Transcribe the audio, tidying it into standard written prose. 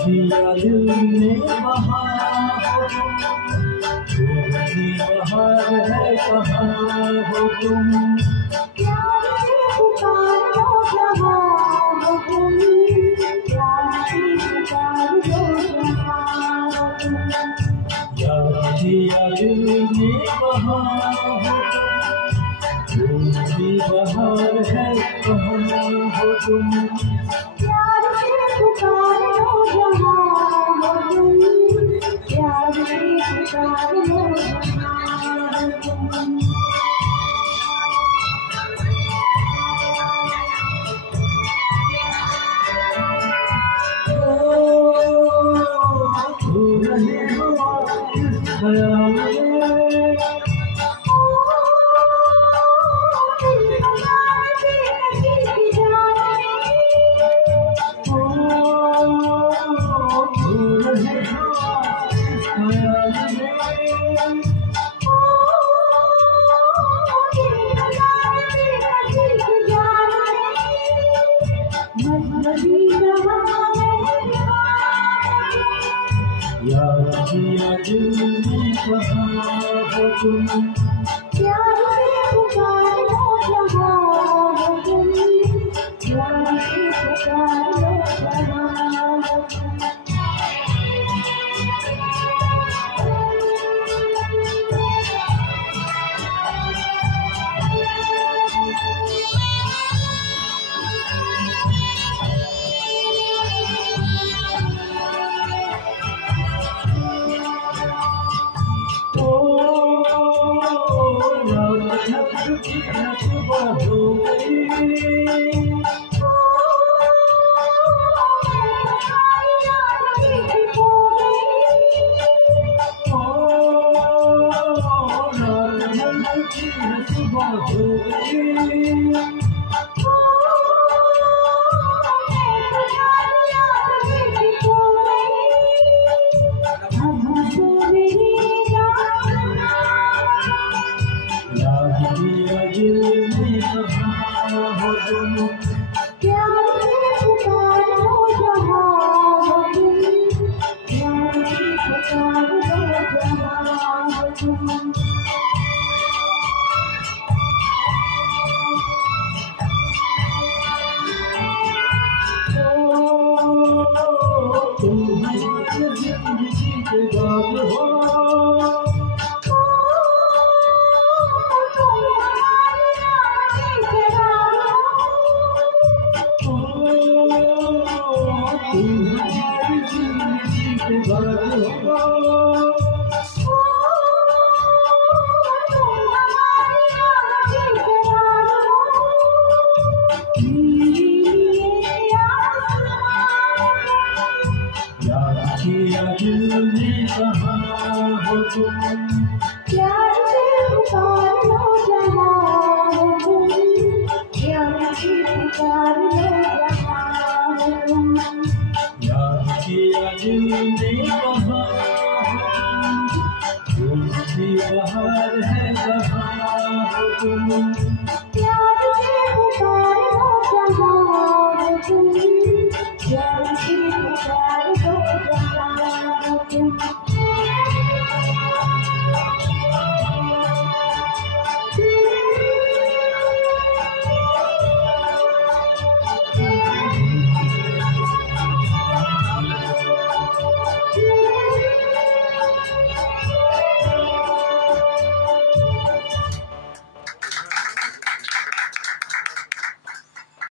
दिया दिल ने बहार घूमने बहार है कहाँ हो तुम प्यार से पुकारो जहाँ हो तुम प्यार से पुकारो जहाँ हो तुम याद दिया दिल ने बहार घूमने बहार है कहाँ हो तुम प्यार से पुकारो जहाँ हो तुम प्यार से पुकारो जहाँ हो तुम याद दिया दिल ने कहाँ हो तुम प्यार से पुकारो जहाँ हो तुम प्यार से पुकारो जहाँ हो तुम तुम